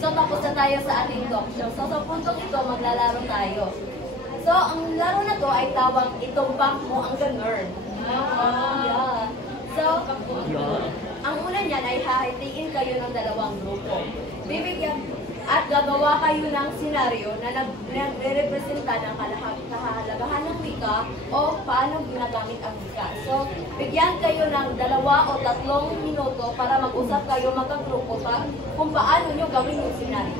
So, tapos na tayo sa ating talk show. So, sa puntong ito, maglalaro tayo. So, ang laro na to ay tawag itumbak mo ang ganern. Yeah. So, ang una niyan ay hahatiin kayo ng dalawang grupo. Bibigyan at gagawa kayo ng senaryo na nagre-representa ng kahalagahan ng wika o paano ginagamit ang wika. So, bigyan kayo ng 2 o 3 minuto para mag-usap kayo magkagrupo kung paano nyo gawin yung senaryo.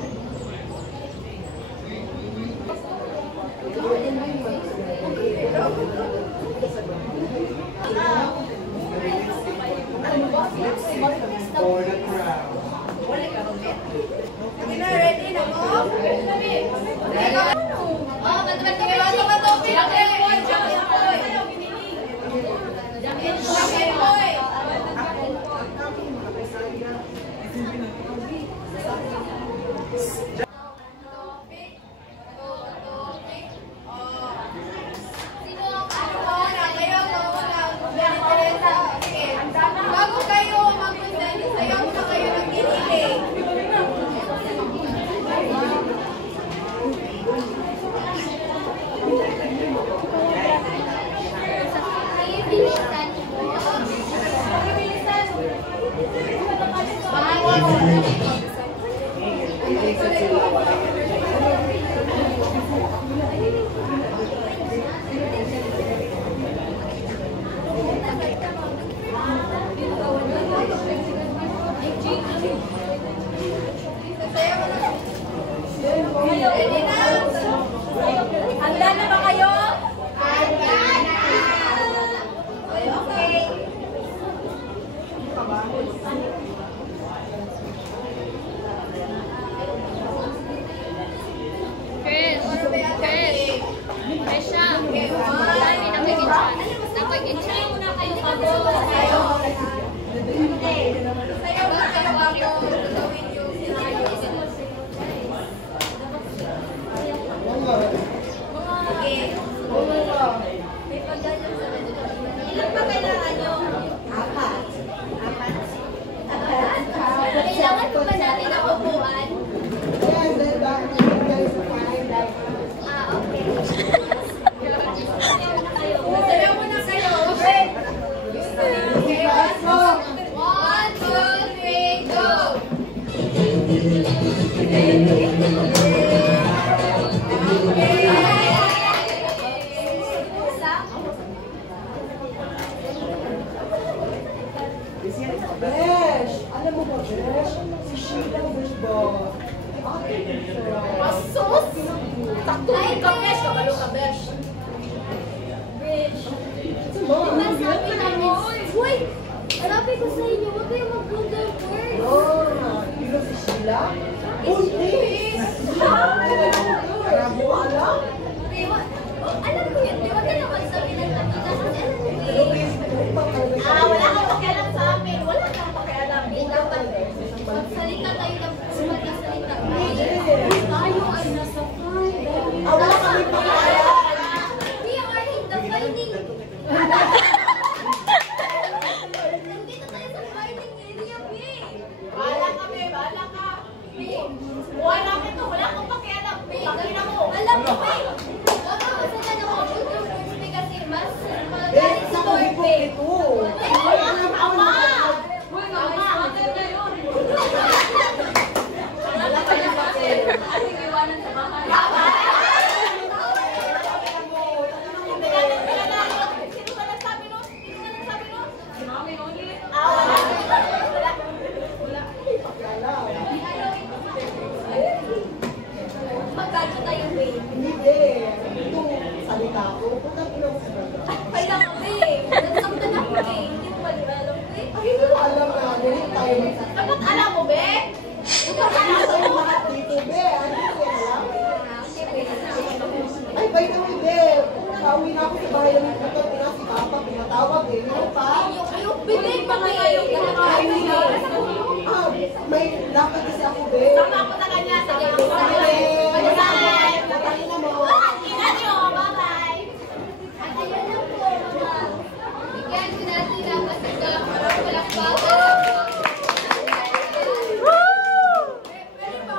Ready na mo? Bago kayo mag-present, sayaw na kayo ng giniling. Handa na ba kayo? Handa na! Okay. Kesha, dami nakikita muna kayo bago tayo. Sayaw na kayo bago gawin yung scenario. Ilan pa kailangan nyo? 4. Kailangan po ba natin ang upuan? Okay. Sayaw muna kayo. Okay. Okay, 1, 2, 3, go! Besh! Alam mo ba, Besh? Si Sheila, Besh ba? Asos! Takto ka, Besh! Kabalo ka, Besh! Besh. Diba? Sabi namin, uy! Sabi ko sa inyo, huwag kayo mag-Google words. Ilo si Sheila? Buntis! Grabe mo alam? Alam ko yun, di ba kayo magsabi ng tapitas? Alam mo yun. Wala kang pakialam sa amin. Wala kang pakialam. Dapat magsalita tayo ng magsalita. Tayo ay nasa fight. Wala kami pakialam. We are in the fighting. Nandito tayo sa fighting area, B. Wala kami. Wala ka. Wala ka to. Wala kang pakialam. Tangin ako. Alam mo, B. Huwag ka masaya na mag-Google words, B, kasi mas magaling sa Lord, B. Magkano tayo, babe? Hindi. Itong salita ko, punta ko lang sa Kailangan, babe. Nasaktan ako, babe. Hindi mo ba alam, babe? Ay, hindi ko alam na ganit tayo. Dapat alam mo, babe? Ano sa'yo lahat dito, be? Ano ko alam? Ay, by the way, be, pauwi na ako sa bahay ng ito, si Papa, pinatawag eh. Ano pa? Ayok, bibig pa kayo. May lakad kasi ako, be. Sama ako na kanya. Sige, ako sa Bye! Natali na mo. Ina nyo, bye-bye. At ayun lang po, bigyan ko natin ang masasya para walang bago. Pwede ba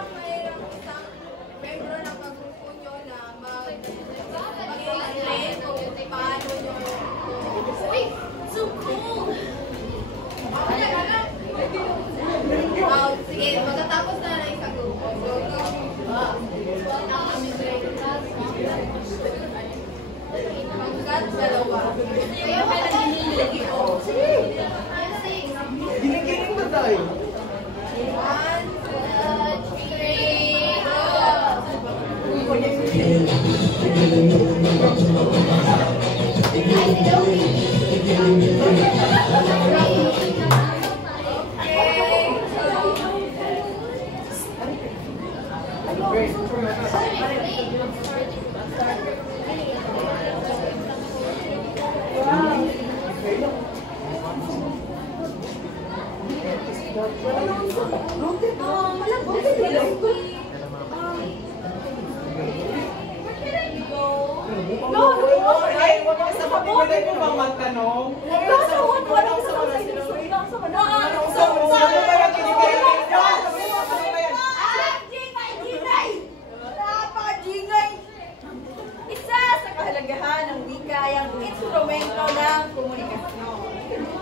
Isa sa kahalagahan ng wika ay ang instrumento ng komunikasyon.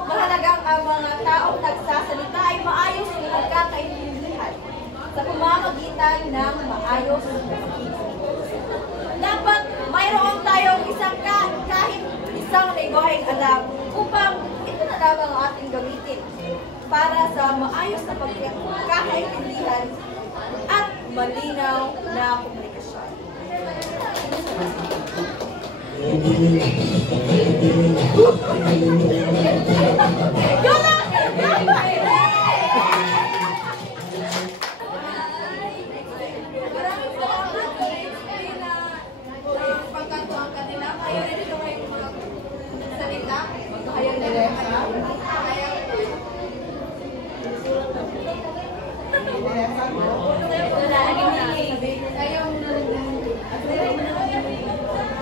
Mahalagang ang mga taong nagsasalita ay maayos na nagkakaintindihan sa pamamagitan ng maayos na pag-iisip. Dapat mayroon tayong kahit isang lengguaheng alam upang ito na lamang ang ating gamitin para sa maayos na pagkakaintindihan at malinaw na komunikasyon. Pagkatuan kanila, kaya rin ito kayo mga salita. Kaya nila.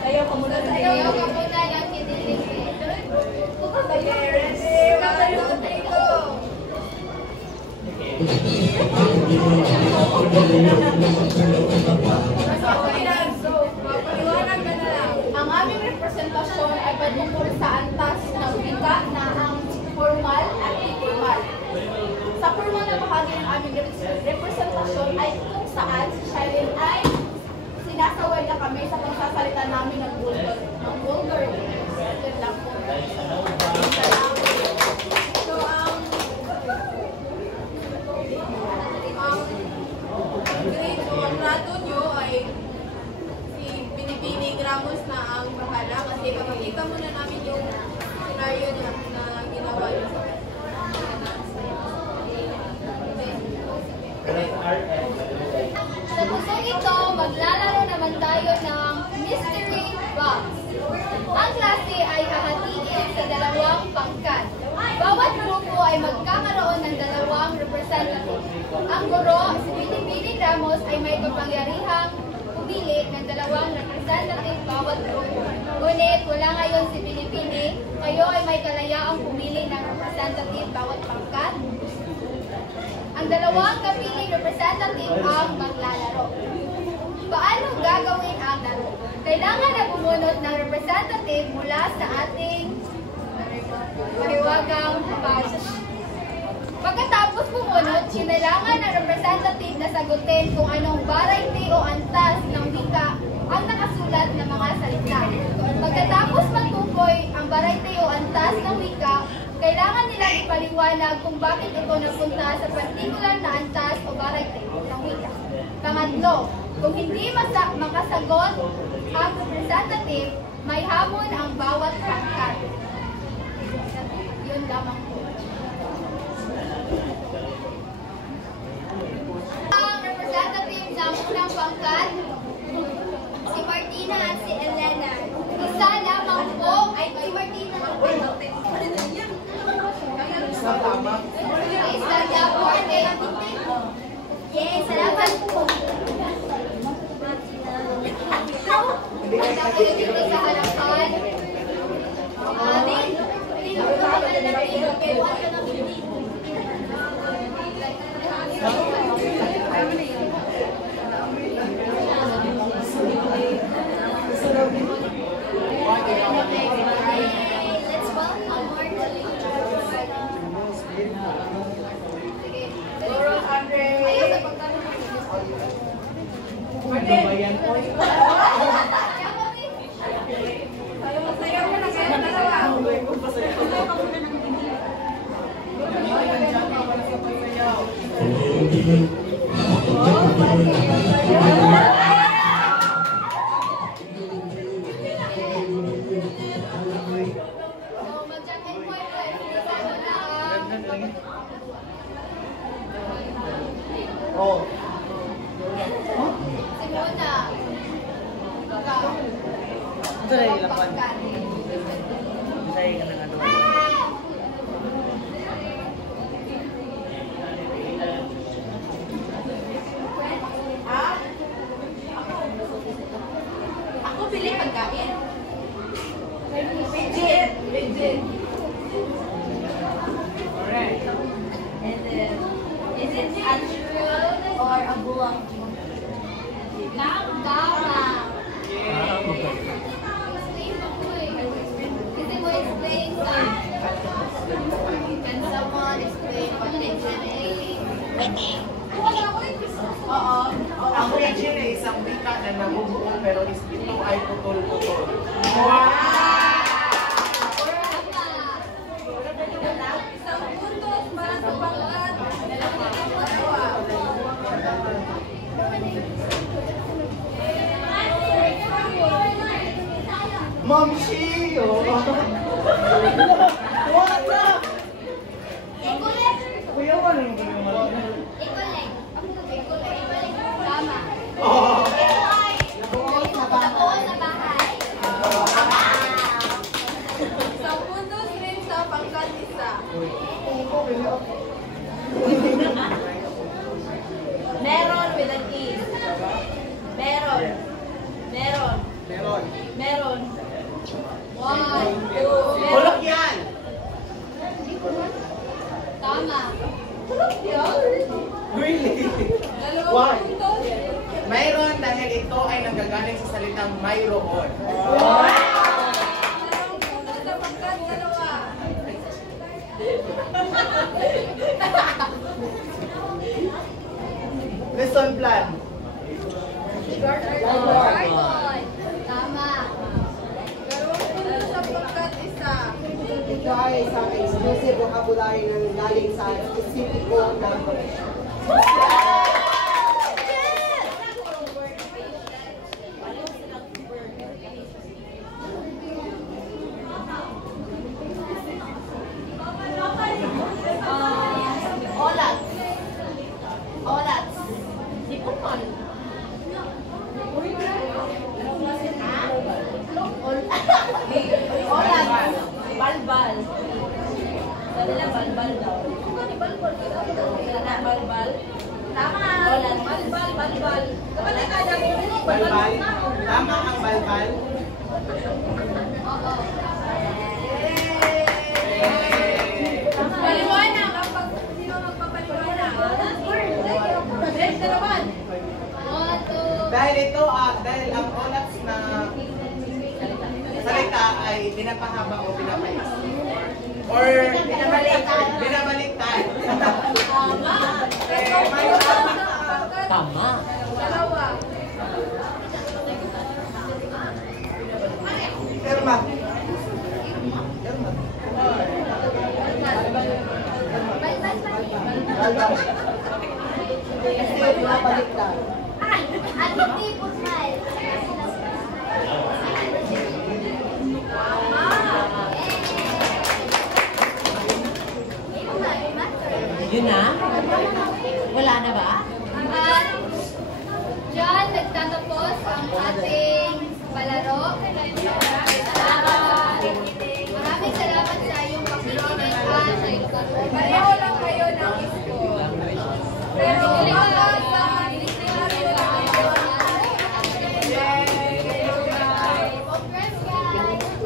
Ayaw ka muna sa iyo. Ayaw ka muna lang kinilig. Ang aming representasyon ay patungkol sa antas ng wika na ang formal at informal. Sa formal na bahagi ng aming representasyon ay kung saan si Shailene ay sinasaway na kami sa pagsasalita namin ng vulgar. Yun lang po. So, grade o ang rato nyo ay si Binibining Ramos na ang bahala kasi papakita muna namin yung scenario na ginawa nyo sa Sa pusong ito, maglalaro naman tayo ng Mystery Box. Ang klase ay hahatiin sa dalawang pangkat. Bawat grupo ay magkakaroon ng dalawang representative. Ang guro, si Binibining Ramos, ay may kapangyarihang pumili ng dalawang representative bawat grupo. Ngunit wala ngayon si Binibining, kayo ay may kalayaang pumili ng representative bawat pangkat. Ang dalawang kapiling representative ang maglalaro. Paano gagawin ang laro? Kailangan na bumunot ng representative mula sa ating mahiwagang pass. Pagkatapos bumunot, kinailangan ng representative na sagutin kung anong variety o antas ng wika ang nakasulat ng mga salita. Pagkatapos magtukoy ang variety o antas ng wika, kailangan nilang ipaliwanag kung bakit ito napunta sa particular na antas o variety ng wika. Pangatlo, kung hindi makasagot ang representative, may hamon ang bawat pangkat. Yun lamang po. Ang representative ng unang pangkat, si Martina at si Elena. Isa lamang po ay si Martina ng pangkat. Isa lamang po. Yes, salamat po. Dito sa harapan. Let's welcome Oh. dalawang pangkat. Ako pili pagkain. Legit. Legit. Alright. And then, is it natural or a buwang? Tama. Explain mo po eh. Kasi mo explain sa... Can someone explain what legend is? Oo. Ang legend ay isang wika na nabubuo pero ito ay putol-putol. Isang puntos para sa pangkat. Dalawa. Ma'am Shio! What's up? Kuya, wala yung ganyan. Tama. Oh! Tapuan sa bahay. Isang puntos rin sa pangkat isa. Meron with an E. Meron. Meron. Meron. Meron. 1, 2. Hulog yan! Tama. Really? Dalawang Why? puntos. Mayroon dahil ito ay nanggagaling sa salitang mayroon. Dalawang puntos sa pangkat dalawa. Lesson plan. Gargoyle. Tama. Dalawang puntos sa pangkat isa. Ito ay isang exclusive vocabulary na galing sa specifico language. Olat. Olat. Di po man. Olat. Balbal. Sabi na balbal daw. Sana balbal. Tama. Olat. Balbal, balbal. Kapag ka dami. Balbal. Tama ang balbal. Oo. Paliwanag kapag sino magpapaliwanag. Next naman. 1, 2. Dahil ito, dahil ang olats na salita ay pinapahaba o pinapais. Or binabaliktad. Tama. Dalawa. Irma. Irma. Kasi pinabaliktad. Adjective smile. Yun na? Wala na ba? At dyan nagtatapos ang ating palaro. Maraming salamat sa iyong pakikinig at sa iyong pagkakas. Pareho lang kayo ng score. Pero hanggang sa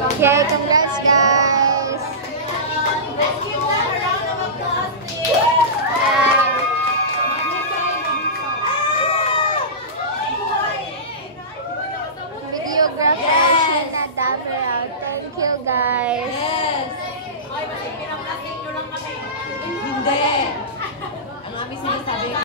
Okay, congrats guys! Let's give them a round of applause, please. Videographer Sheena Davao. Thank you guys.